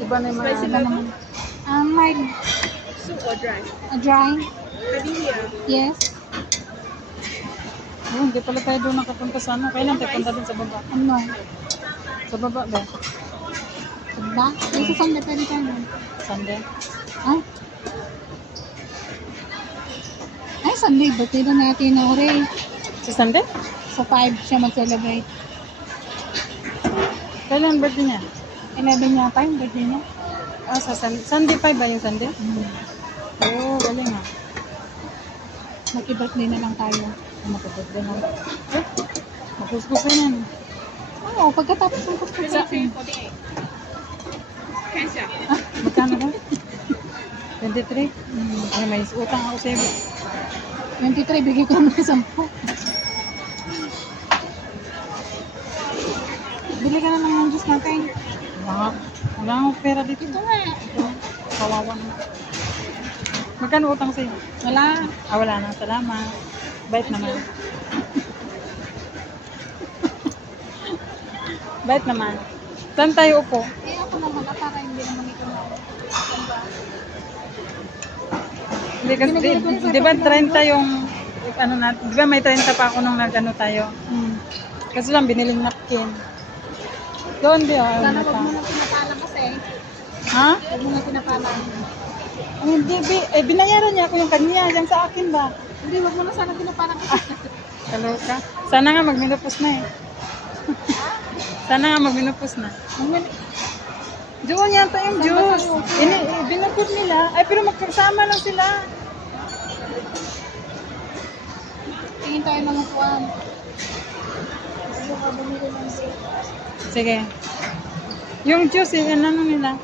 Iba na yung mga Spicy ano lava? naman. Mild. Soup or dry? Dry. Vanilla. Yes. Oh, hindi pala tayo doon nakapunta sa ano. Kailan tayo punta doon sa baba? Ano? Sa baba ba? Diba? Yung sa Sunday pwede tayo nun. Sunday? Ay? Ay, Sunday. Birthday na natin na Ore. Sa Sunday? Sa 5 siya mag-celebrate. Kailan birthday niya? 11 yata yung birthday niya. Ah, sa Sunday 5 ba yung Sunday? Oo, galing ah. Mag-birthday na lang tayo. Makabirthday na. Eh, mapuskus na yan. Oo, pagkatapos ng Pasko. 48.看一下。 Ah, magkano ba? 23? Ay, may utang ako sa'yo. 23, bigay ko naman 10. Bili ka na lang ng juice natin. Wala akong pera dito. Ito nga. Ito, kawawa na. Magkano utang sa'yo? Wala. Ah, wala na. Salamat. Bait naman. Bait naman. Saan tayo upo? Eh, ako naman na para hindi naman ito na. Hindi kasi, di ba 30 yung, ano natin, di ba may 30 pa ako nung nag-ano tayo? Kasi lang biniling napkin. Doon di ako. Sana wag mo na pinapalang kasi. Ha? Wag mo na pinapalang. Hindi, binayaran niya ako yung kanya. Yung sa akin ba? Hindi, wag mo na sana pinapalang kasi. Kaloka. Sana nga magminupos na eh. Sana nga magminupos na. Doon yata yung juice. Binupot nila. Ay, pero magkasama lang sila. Tingin tayo ng upuan. Sige. Yung juice, yung ano nila.